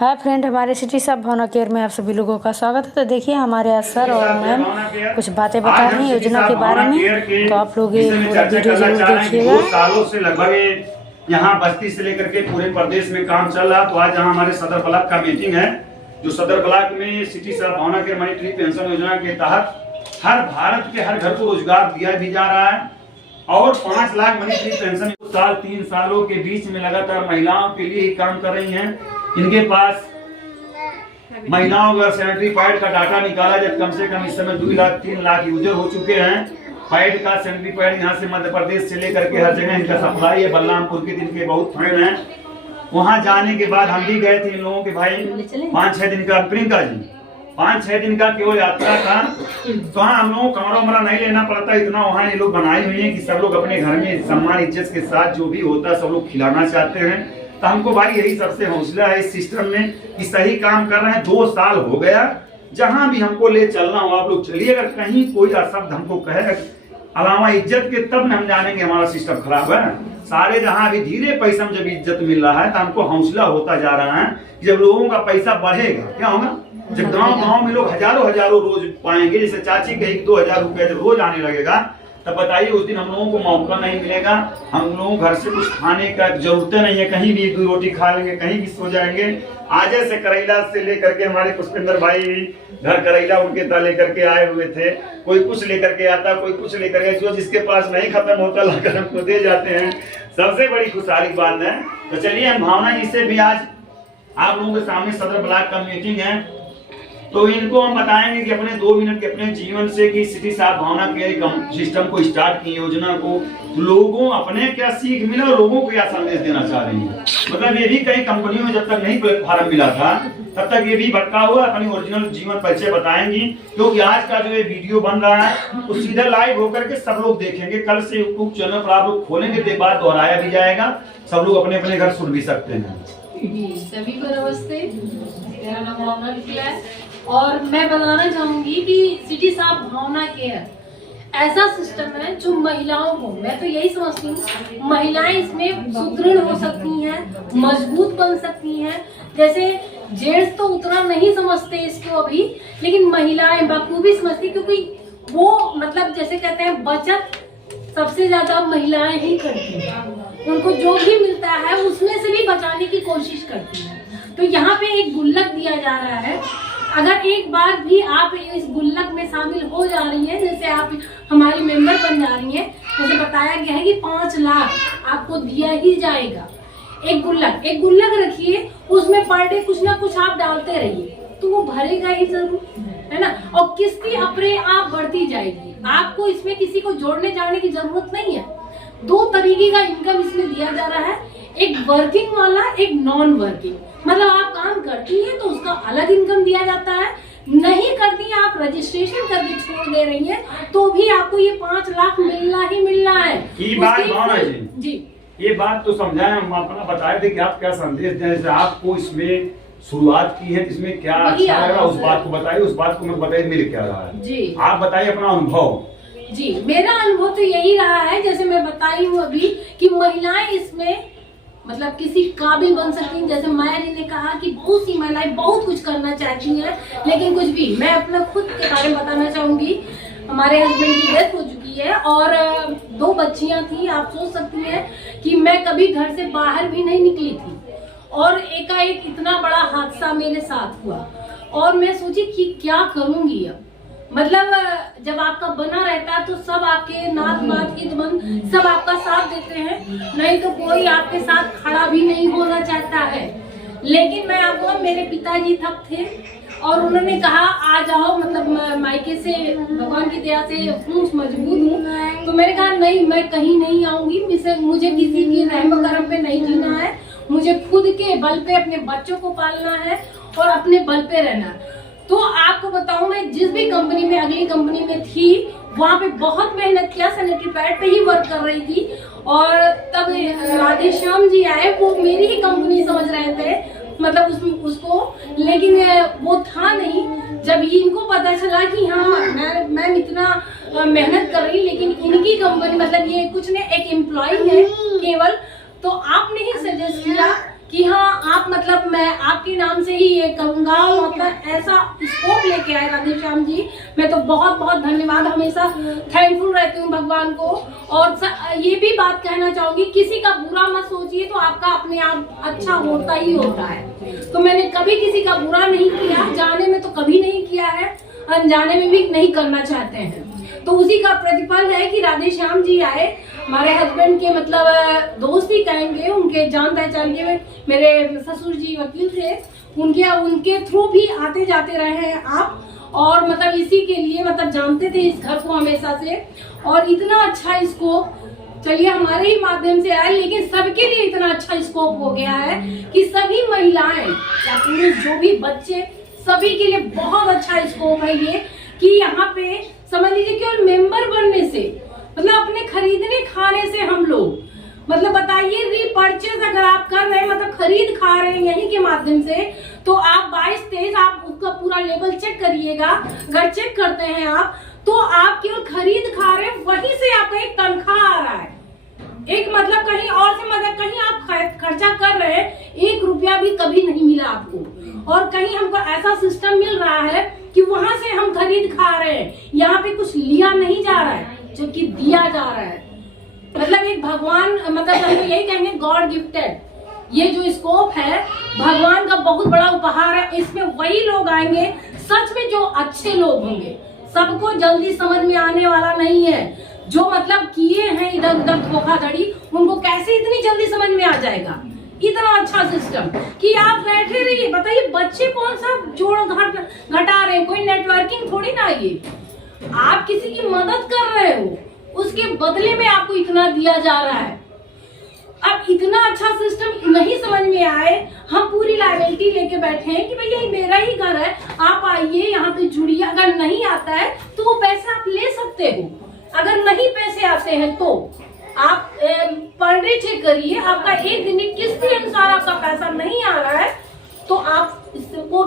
Hi friend, हमारे city सब भावना care में आप सभी लोगों का स्वागत है। तो देखिए हमारे यहाँ सर और मैम कुछ बातें बता रहे हैं योजना के बारे में, तो आप लोग ये पूरा वीडियो जरूर देखिएगा। सालों से लगभग यहाँ बस्ती से लेकर के पूरे प्रदेश में काम चल रहा। तो आज यहाँ हमारे सदर ब्लॉक का मीटिंग है, जो सदर ब्लॉक में सिटी सब भावना केयर मनी ट्री पेंशन योजना के तहत हर भारत के हर घर को रोजगार दिया भी जा रहा है और 5 लाख मनी ट्री पेंशन साल 3 सालों के बीच में लगातार महिलाओं के लिए ही काम कर रही हैं। इनके पास महिलाओं का सैनिटरी पैड का डाटा निकाला, जब कम से कम इस समय 2 लाख 3 लाख यूजर हो चुके हैं। पैड का सैनिटरी पैड यहाँ से मध्य प्रदेश से लेकर के हर जगह इनका सप्लाई है। बलरामपुर के दिन के बहुत फैन हैं। वहां जाने के बाद हम भी गए थे इन लोगों के भाई 5-6 दिन का, प्रियंका जी 5-6 दिन का केवल यात्रा था। तो हाँ, हम लोगों को कमरा उमरा नहीं लेना पड़ता इतना। वहाँ ये लोग बनाए हुए हैं कि सब लोग अपने घर में सम्मान इज्जत के साथ जो भी होता है सब लोग खिलाना चाहते हैं। तो हमको भाई यही सबसे हौसला है इस सिस्टम में कि सही काम कर रहे हैं। 2 साल हो गया, जहां भी हमको ले चलना हो आप लोग चलिए। अगर कहीं कोई शब्द हमको कहे अलावा इज्जत के, तब न हम जानेंगे हमारा सिस्टम खराब है। सारे जहां अभी धीरे पैसा में जब इज्जत मिल रहा है तो हमको हौसला होता जा रहा है कि जब लोगों का पैसा बढ़ेगा क्या होगा, जब गाँव में लोग हजारों रोज पाएंगे। जैसे चाची कही 2000 रुपया जब रोज आने लगेगा, तब बताइए उस दिन हम लोगों को मौका नहीं मिलेगा। हम लोगों घर से कुछ खाने का जरूरत नहीं है, कहीं भी 2 रोटी खा लेंगे, कहीं भी सो जाएंगे। आज से करेला से लेकर के हमारे पुष्पेंद्र भाई घर करेला उनके ता लेकर के आए हुए थे। कोई कुछ लेकर के आता, कोई कुछ लेकर के, जो जिसके पास नहीं खत्म होता लाकर हमको दे जाते हैं। सबसे बड़ी खुशहाली बात है। तो चलिए हम भावना जी से भी आज आप लोगों के सामने सदर ब्लॉक का मीटिंग है, तो इनको हम बताएंगे कि अपने 2 मिनट के अपने जीवन से कि सिटी साफ भावना केयर सिस्टम को स्टार्ट की योजना को, तो लोगों अपने क्या सीख मिला और लोगों को क्या संदेश देना चाह रही है। मतलब ये भी कई कंपनियों में जब तक नहीं प्लेटफॉर्म मिला था तब तक ये भी भटका हुआ अपनी ओरिजिनल जीवन परिचय बताएंगी। क्योंकि आज का जो ये वीडियो बन रहा है वो सीधा लाइव होकर के सब लोग देखेंगे। कल से यूट्यूब चैनल पर आप लोग खोलेंगे तो बात दोहराया भी जाएगा, सब लोग अपने अपने घर सुन भी सकते हैं। सभी को नमस्ते, मेरा नाम भावना निकला है और मैं बताना चाहूंगी कि सिटी साफ भावना केयर ऐसा सिस्टम है जो महिलाओं को, मैं तो यही समझती हूँ, महिलाएं इसमें सुदृढ़ हो सकती हैं, मजबूत बन सकती हैं। जैसे जेंट्स तो उतना नहीं समझते इसको अभी, लेकिन महिलाएं बखूबी समझती, क्योंकि वो मतलब जैसे कहते हैं बचत सबसे ज्यादा महिलाएं ही करती हैं। उनको जो भी मिलता है उसमें से भी बचाने की कोशिश करती हैं। तो यहाँ पे एक गुल्लक दिया जा रहा है। अगर एक बार भी आप इस गुल्लक में शामिल हो जा रही हैं, जैसे आप हमारी मेंबर बन जा रही हैं, जैसे बताया गया है कि 5 लाख आपको दिया ही जाएगा। एक गुल्लक रखिए, उसमें पर डे कुछ ना कुछ आप डालते रहिए, तो वो भरेगा ही जरूर, है ना। और किस्ती अपने आप बढ़ती जाएगी। आपको इसमें किसी को जोड़ने जाने की जरूरत नहीं है। 2 तरीके का इनकम इसमें दिया जा रहा है, एक वर्किंग वाला, एक नॉन वर्किंग। मतलब आप काम करती हैं तो उसका अलग इनकम दिया जाता है, नहीं करती आप रजिस्ट्रेशन करके छोड़ दे रही हैं तो भी आपको ये 5 लाख मिलना ही मिलना है। जी ये बात तो समझाएं, हम अपना बताए थे कि आप क्या संदेश दें। जैसे आपको इसमें शुरुआत की है, इसमें क्या अच्छा लगा उस बात को बताइए, उस बात को मैं बताइए मिल क्या रहा है जी। आप बताइए अपना अनुभव। जी मेरा अनुभव तो यही रहा है, जैसे मैं बताई हूँ अभी कि महिलाएं इसमें मतलब किसी काबिल बन सकती हैं। जैसे माया जी ने कहा कि बहुत सी महिलाएं बहुत कुछ करना चाहती हैं, लेकिन कुछ भी। मैं अपना खुद के बारे में बताना चाहूंगी। हमारे हस्बैंड की डेथ हो चुकी है और 2 बच्चियां थी। आप सोच सकती हैं कि मैं कभी घर से बाहर भी नहीं निकली थी और एकाएक इतना बड़ा हादसा मेरे साथ हुआ और मैं सोची कि क्या करूंगी अब। मतलब जब आपका बना रहता है तो सब आपके नात मात हितमंद सब आपका साथ देते हैं, नहीं तो कोई आपके साथ खड़ा भी नहीं होना चाहता है। लेकिन मैं आपको, मेरे पिताजी तब थे और उन्होंने कहा आ जाओ, मतलब मायके से भगवान की दया से मजबूत हूँ, तो मैंने कहा नहीं, मैं कहीं नहीं आऊंगी। मुझे किसी की रहम करम पे नहीं जीना है, मुझे खुद के बल पे अपने बच्चों को पालना है और अपने बल पे रहना है। तो आपको बताऊं, मैं जिस भी कंपनी में, अगली कंपनी में थी, वहाँ पे बहुत मेहनत किया, सैनिटरी पैड पे ही वर्क कर रही थी। और तब राधेश्याम जी आए, वो मेरी ही कंपनी समझ रहे थे, मतलब उसको, लेकिन वो था नहीं। जब इनको पता चला कि हाँ मैं इतना मेहनत कर रही, लेकिन इनकी कंपनी, मतलब ये कुछ ने एक एम्प्लॉय है केवल, तो आपने ही सजेस्ट किया कि हाँ आप मतलब मैं आप आपके नाम से ही ये कहूंगा, मतलब ऐसा स्कोप लेके आए राधेश्याम जी, मैं तो बहुत बहुत धन्यवाद, हमेशा थैंकफुल रहती हूँ भगवान को। और ये भी बात कहना चाहूंगी, किसी का बुरा मत सोचिए, तो आपका अपने आप अच्छा होता ही होता है। तो मैंने कभी किसी का बुरा नहीं किया, जाने में तो कभी नहीं किया है, अनजाने में भी नहीं करना चाहते हैं। तो उसी का प्रतिफल है कि राधेश्याम जी आए, हमारे हस्बैंड के मतलब दोस्त ही कहेंगे, उनके जान पहचान के मेरे ससुर जी वकील थे, उनके थ्रू भी आते जाते रहे हैं आप, और मतलब इसी के लिए मतलब जानते थे इस घर को हमेशा से। और इतना अच्छा स्कोप, चलिए हमारे ही माध्यम से आए, लेकिन सबके लिए इतना अच्छा स्कोप हो गया है कि सभी महिलाएं या पुरुष जो भी बच्चे, सभी के लिए बहुत अच्छा स्कोप है ये, कि यहाँ पे समझ लीजिए केवल मेंबर बनने से, मतलब अपने खरीदने खाने से हम लोग, मतलब बताइए रीपर्चेज अगर आप कर रहे हैं, मतलब खरीद खा रहे हैं यहीं के माध्यम से, तो आप 22-23 आप उसका पूरा लेवल चेक करिएगा। अगर चेक करते हैं आप, तो आप केवल खरीद खा रहे हैं, वहीं से आपका एक तनख्वाह आ रहा है, एक मतलब कहीं और से मतलब कहीं आप खर्चा कर रहे हैं, 1 रुपया भी कभी नहीं मिला आपको, और कहीं हमको ऐसा सिस्टम मिल रहा है कि वहां से हम खरीद खा रहे हैं, यहाँ पे कुछ लिया नहीं जा रहा है, जबकि दिया जा रहा है। मतलब एक भगवान, मतलब हम तो यही कहेंगे गॉड गिफ्टेड, ये जो स्कोप है भगवान का बहुत बड़ा उपहार है। इसमें वही लोग आएंगे सच में जो अच्छे लोग होंगे, सबको जल्दी समझ में आने वाला नहीं है, जो मतलब किए हैं इधर उधर धोखाधड़ी, उनको कैसे इतनी जल्दी समझ में आ जाएगा। इतना अच्छा सिस्टम कि आप बैठे रहिए, बताइए बच्चे कौन सा जोड़ घटा रहे हैं, कोई नेटवर्किंग थोड़ी ना, ये आप किसी की मदद कर रहे हो, उसके बदले में आपको इतना दिया जा रहा है। अब इतना अच्छा सिस्टम नहीं समझ में आए, हम पूरी लायबिलिटी लेके बैठे हैं कि भैया ये मेरा ही घर है, आप आइए यहाँ पे जुड़िए। अगर नहीं आता है तो वो पैसे आप ले सकते हो, अगर नहीं पैसे आते हैं तो आप पर डे चेक करिए, आपका एक दिन की किस्त के अनुसार आपका पैसा नहीं आ रहा है तो आप इसको